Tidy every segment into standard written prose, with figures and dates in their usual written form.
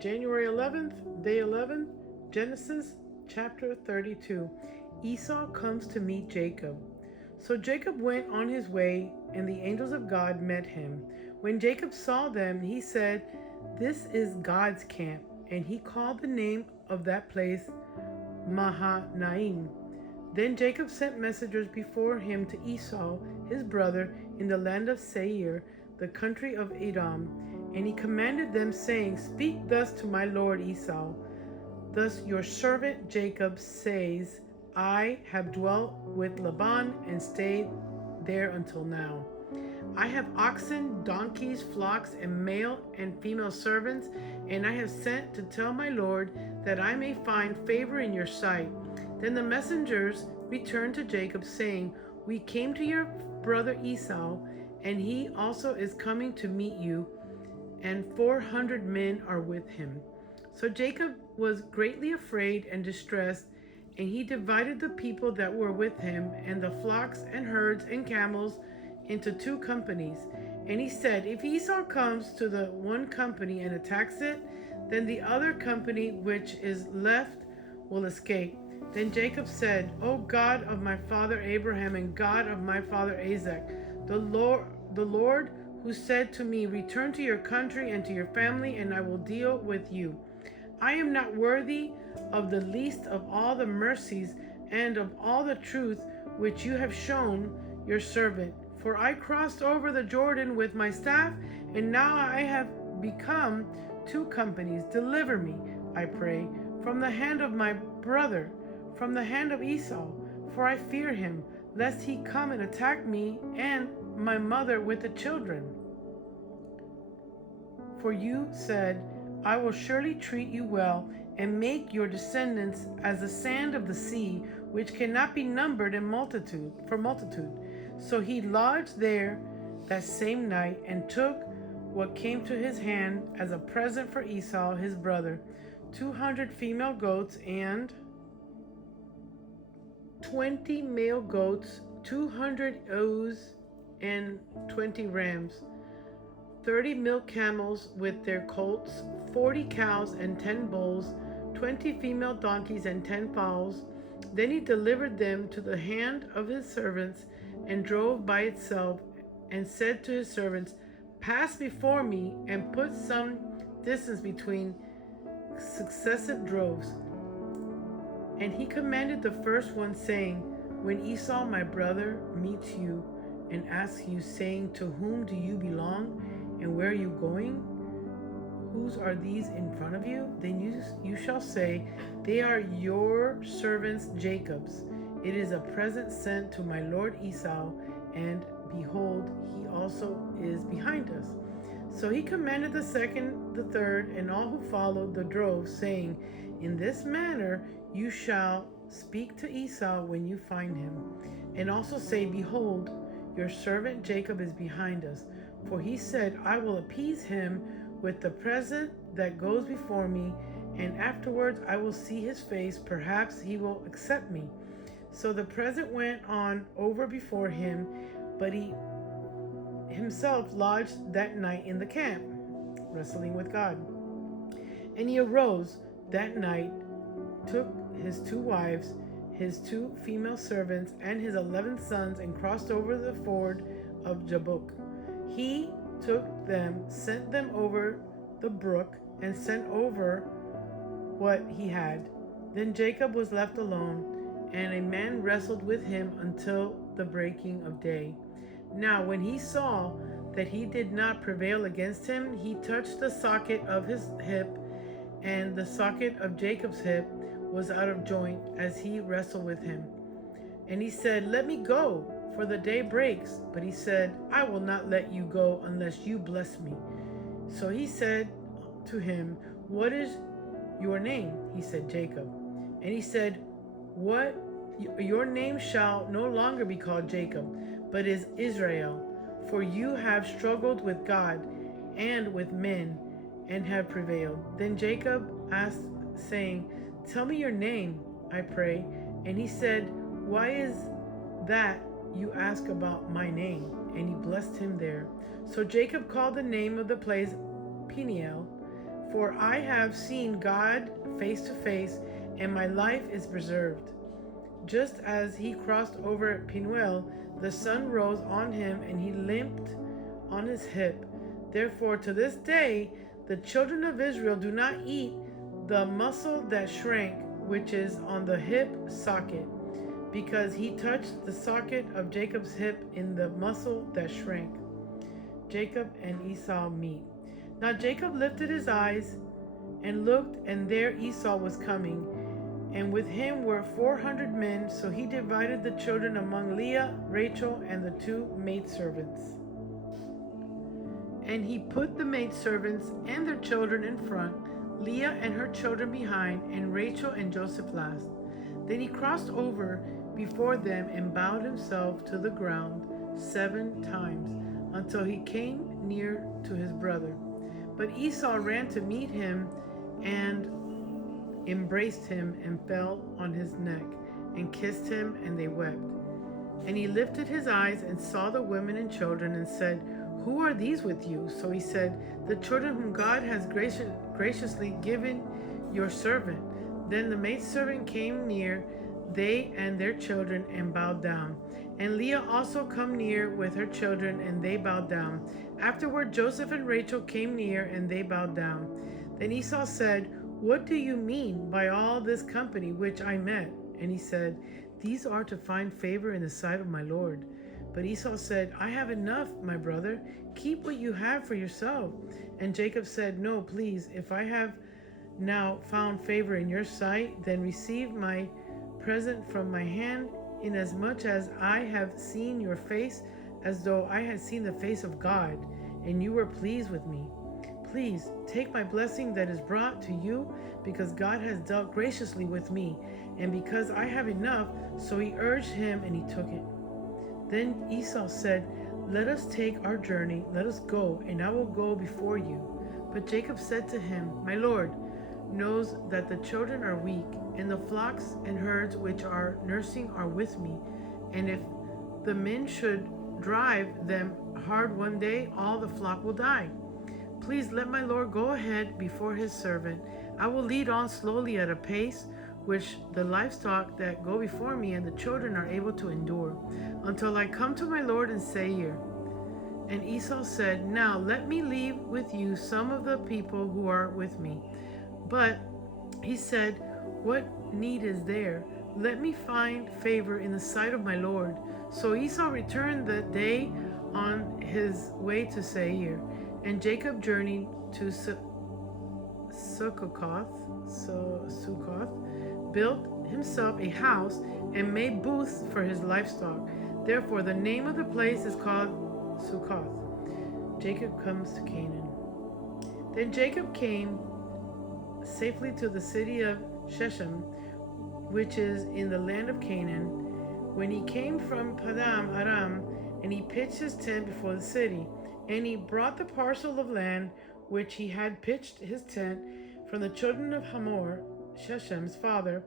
January 11th, day 11, Genesis chapter 32. Esau comes to meet Jacob. So Jacob went on his way, and the angels of God met him. When Jacob saw them, he said, "This is God's camp." And he called the name of that place Mahanaim. Then Jacob sent messengers before him to Esau, his brother, in the land of Seir, the country of Edom. And he commanded them, saying, "Speak thus to my lord Esau. Thus your servant Jacob says, I have dwelt with Laban and stayed there until now. I have oxen, donkeys, flocks, and male and female servants, and I have sent to tell my lord that I may find favor in your sight." Then the messengers returned to Jacob, saying, "We came to your brother Esau, and he also is coming to meet you, and 400 men are with him." So Jacob was greatly afraid and distressed, and he divided the people that were with him, and the flocks and herds and camels, into two companies. And he said, "If Esau comes to the one company and attacks it, then the other company which is left will escape." Then Jacob said, "O God of my father Abraham and God of my father Isaac, the Lord who said to me, 'Return to your country and to your family, and I will deal with you.' I am not worthy of the least of all the mercies and of all the truth which you have shown your servant. For I crossed over the Jordan with my staff, and now I have become two companies. Deliver me, I pray, from the hand of my brother, from the hand of Esau, for I fear him, lest he come and attack me and my mother with the children. For you said, I will surely treat you well and make your descendants as the sand of the sea, which cannot be numbered in multitude. So he lodged there that same night and took what came to his hand as a present for Esau his brother, 200 female goats and 20 male goats, 200 ewes and 20 rams, 30 milk camels with their colts, 40 cows and 10 bulls, 20 female donkeys and 10 fowls. Then he delivered them to the hand of his servants and drove by itself, and said to his servants, "Pass before me and put some distance between successive droves." And he commanded the first one, saying, "When Esau my brother meets you and asks you, saying, 'To whom do you belong, and where are you going? Whose are these in front of you?' Then you shall say, 'They are your servants Jacob's. It is a present sent to my lord Esau, and behold, he also is behind us.'" So he commanded the second, the third, and all who followed the drove, saying, "In this manner you shall speak to Esau when you find him, and also say, 'Behold, your servant Jacob is behind us.' For he said, 'I will appease him with the present that goes before me, and afterwards I will see his face. Perhaps he will accept me.' So the present went on over before him, but he himself lodged that night in the camp, wrestling with God. And he arose that night, took his 2 wives, his 2 female servants, and his 11 sons, and crossed over the ford of Jabbok. He took them, sent them over the brook, and sent over what he had. Then Jacob was left alone, and a man wrestled with him until the breaking of day. Now when he saw that he did not prevail against him, he touched the socket of his hip, and the socket of Jacob's hip was out of joint as he wrestled with him. And he said, "Let me go, for the day breaks." But he said, "I will not let you go unless you bless me." So he said to him, "What is your name?" He said, "Jacob." And he said, "What? Your name shall no longer be called Jacob, but is Israel, for you have struggled with God and with men, and have prevailed." Then Jacob asked, saying, "Tell me your name, I pray." And he said, "Why is that you ask about my name?" And he blessed him there. So Jacob called the name of the place Peniel, For I have seen God face to face, and my life is preserved. Just as he crossed over Penuel, the sun rose on him, and he limped on his hip. Therefore, to this day, the children of Israel do not eat the muscle that shrank, which is on the hip socket, because he touched the socket of Jacob's hip in the muscle that shrank. Jacob and Esau meet. Now Jacob lifted his eyes and looked, and there Esau was coming, and with him were 400 men. So he divided the children among Leah, Rachel, and the two maidservants. And he put the maidservants and their children in front, Leah and her children behind, and Rachel and Joseph last. Then he crossed over before them and bowed himself to the ground 7 times, until he came near to his brother. But Esau ran to meet him and embraced him and fell on his neck and kissed him, and they wept. And he lifted his eyes and saw the women and children and said, "Who are these with you?" So he said, "The children whom God has graciously given your servant." Then the maidservant came near, they and their children, and bowed down. And Leah also come near with her children, and they bowed down. Afterward Joseph and Rachel came near, and they bowed down. Then Esau said, "What do you mean by all this company which I met?" And he said, "These are to find favor in the sight of my Lord." But Esau said, "I have enough, my brother. Keep what you have for yourself." And Jacob said, "No, please, if I have now found favor in your sight, then receive my present from my hand, inasmuch as I have seen your face as though I had seen the face of God, and you were pleased with me. Please take my blessing that is brought to you, because God has dealt graciously with me, and because I have enough." So he urged him, and he took it. Then Esau said, "Let us take our journey, let us go, and I will go before you." But Jacob said to him, "My Lord knows that the children are weak, and the flocks and herds which are nursing are with me, and if the men should drive them hard one day, all the flock will die. Please let my Lord go ahead before his servant. I will lead on slowly at a pace which the livestock that go before me and the children are able to endure, until I come to my Lord in Seir." And Esau said, "Now let me leave with you some of the people who are with me." But he said, "What need is there? Let me find favor in the sight of my Lord." So Esau returned that day on his way to Seir, and Jacob journeyed to Sukkoth, built himself a house, and made booths for his livestock. Therefore the name of the place is called Sukkoth. Jacob comes to Canaan. Then Jacob came safely to the city of Shechem, which is in the land of Canaan, when he came from Padam Aram, and he pitched his tent before the city. And he brought the parcel of land which he had pitched his tent from the children of Hamor, Shechem's father,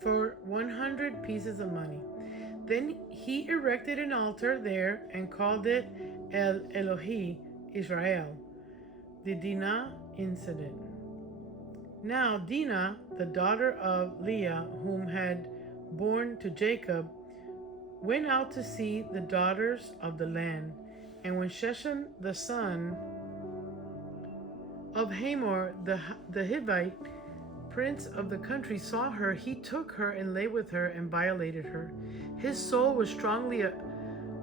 for 100 pieces of money. Then he erected an altar there and called it El Elohi Israel. The Dinah incident. Now Dinah, the daughter of Leah, whom had born to Jacob, went out to see the daughters of the land. And when Shechem, the son of Hamor, the Hivite, prince of the country, saw her, he took her and lay with her and violated her. His soul was strongly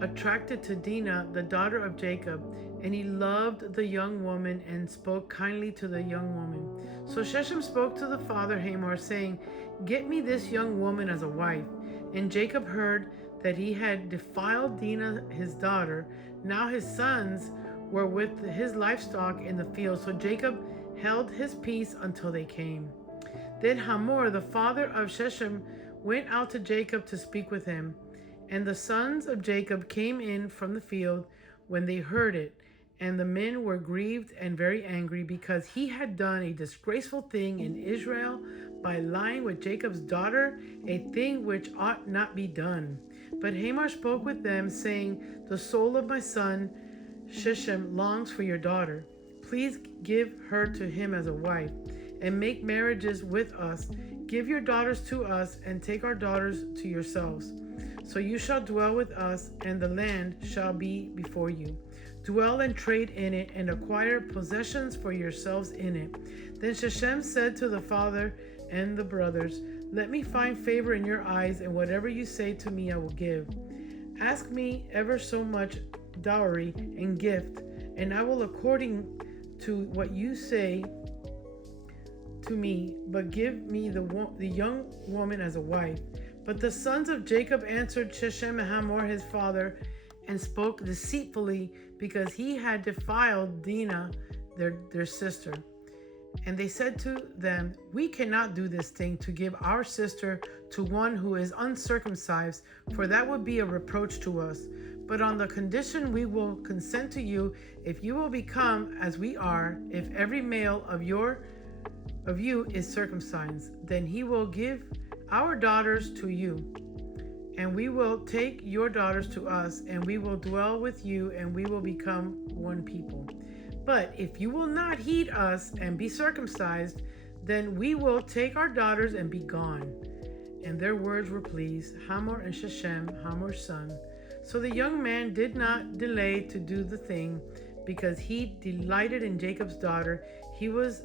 attracted to Dinah, the daughter of Jacob, and he loved the young woman and spoke kindly to the young woman. So Shechem spoke to the father Hamor, saying, "Get me this young woman as a wife." And Jacob heard that he had defiled Dinah his daughter. Now his sons were with his livestock in the field. So Jacob held his peace until they came. Then Hamor, the father of Shechem, went out to Jacob to speak with him. And the sons of Jacob came in from the field when they heard it. And the men were grieved and very angry, because he had done a disgraceful thing in Israel by lying with Jacob's daughter, a thing which ought not be done. But Hamor spoke with them, saying, "The soul of my son Shechem longs for your daughter. Please give her to him as a wife, and make marriages with us. Give your daughters to us, and take our daughters to yourselves. So you shall dwell with us, and the land shall be before you. Dwell and trade in it, and acquire possessions for yourselves in it. Then Shechem said to the father and the brothers, Let me find favor in your eyes, and whatever you say to me I will give. Ask me ever so much dowry and gift, and I will according to what you say to me, but give me the young woman as a wife. But the sons of Jacob answered Shechem and Hamor his father, and spoke deceitfully, because he had defiled Dinah their sister. And they said to them, We cannot do this thing to give our sister to one who is uncircumcised, for that would be a reproach to us. But on the condition we will consent to you, if you will become as we are, if every male of you is circumcised, then he will give our daughters to you, and we will take your daughters to us, and we will dwell with you, and we will become one people. But if you will not heed us and be circumcised, then we will take our daughters and be gone. And their words were pleased, Hamor and Shechem, Hamor's son. So the young man did not delay to do the thing, because he delighted in Jacob's daughter. He was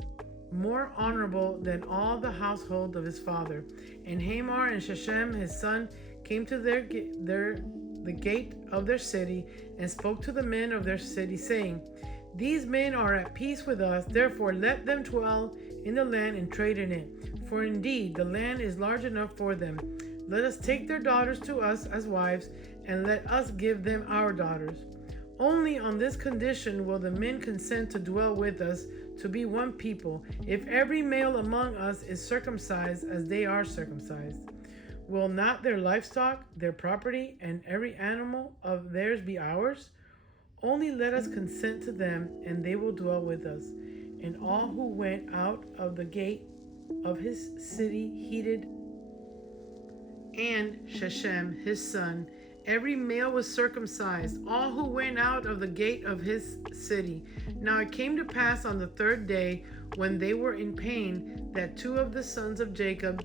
more honorable than all the household of his father. And Hamor and Shechem his son came to the gate of their city, and spoke to the men of their city, saying, These men are at peace with us, therefore let them dwell in the land and trade in it. For indeed the land is large enough for them. Let us take their daughters to us as wives, and let us give them our daughters. Only on this condition will the men consent to dwell with us, to be one people, if every male among us is circumcised as they are circumcised. Will not their livestock, their property, and every animal of theirs be ours? Only let us consent to them, and they will dwell with us. And all who went out of the gate of his city heeded, and Shechem his son, every male was circumcised, all who went out of the gate of his city. Now it came to pass on the third day, when they were in pain, that two of the sons of Jacob,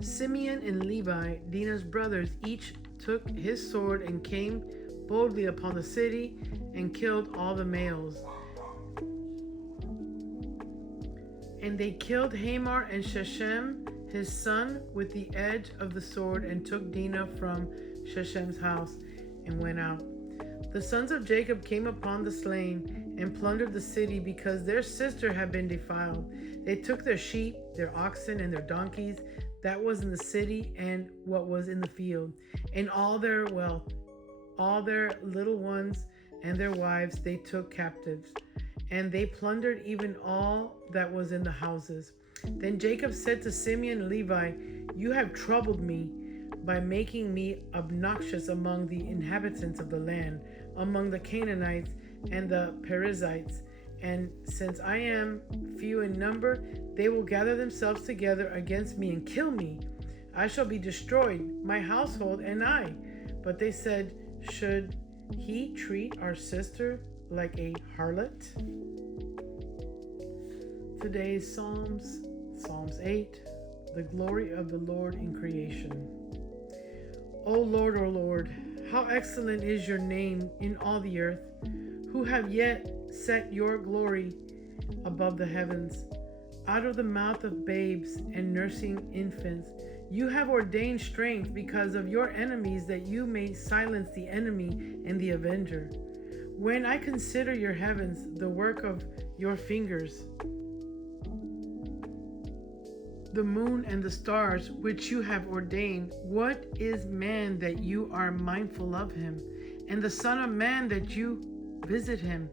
Simeon and Levi, Dinah's brothers, each took his sword and came boldly upon the city and killed all the males. And they killed Hamor and Shechem his son with the edge of the sword, and took Dinah from Shechem's house and went out. The sons of Jacob came upon the slain and plundered the city, because their sister had been defiled. They took their sheep, their oxen, and their donkeys that was in the city, and what was in the field, and all their wealth, all their little ones and their wives they took captives, and they plundered even all that was in the houses. Then Jacob said to Simeon and Levi, You have troubled me by making me obnoxious among the inhabitants of the land, among the Canaanites and the Perizzites. And since I am few in number, they will gather themselves together against me and kill me. I shall be destroyed, my household and I. But they said, Should he treat our sister like a harlot? Today's Psalms 8, the glory of the Lord in creation. O Lord, how excellent is your name in all the earth, who have yet set your glory above the heavens. Out of the mouth of babes and nursing infants, you have ordained strength because of your enemies, that you may silence the enemy and the avenger. When I consider your heavens, the work of your fingers, the moon and the stars which you have ordained, what is man that you are mindful of him, and the Son of Man that you visit him?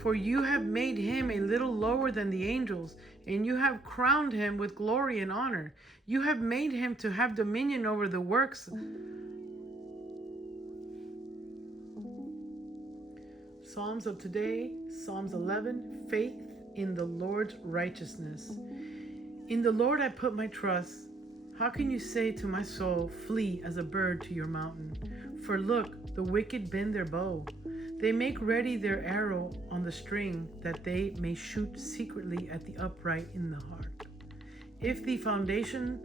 For you have made him a little lower than the angels, and you have crowned him with glory and honor. You have made him to have dominion over the works. Psalms of today, Psalms 11, faith in the Lord's righteousness. In the Lord I put my trust. How can you say to my soul, Flee as a bird to your mountain? For look, the wicked bend their bow. They make ready their arrow on the string, that they may shoot secretly at the upright in the heart. If the foundation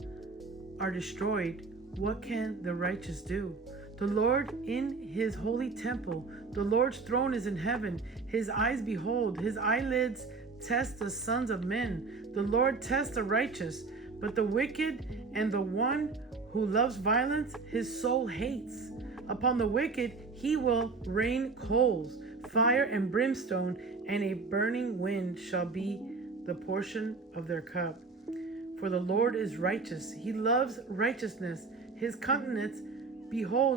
are destroyed, what can the righteous do? The Lord in his holy temple, the Lord's throne is in heaven. His eyes behold, his eyelids test the sons of men. The Lord tests the righteous, but the wicked and the one who loves violence, his soul hates. Upon the wicked he will rain coals, fire and brimstone, and a burning wind shall be the portion of their cup. For the Lord is righteous, he loves righteousness, his countenance beholds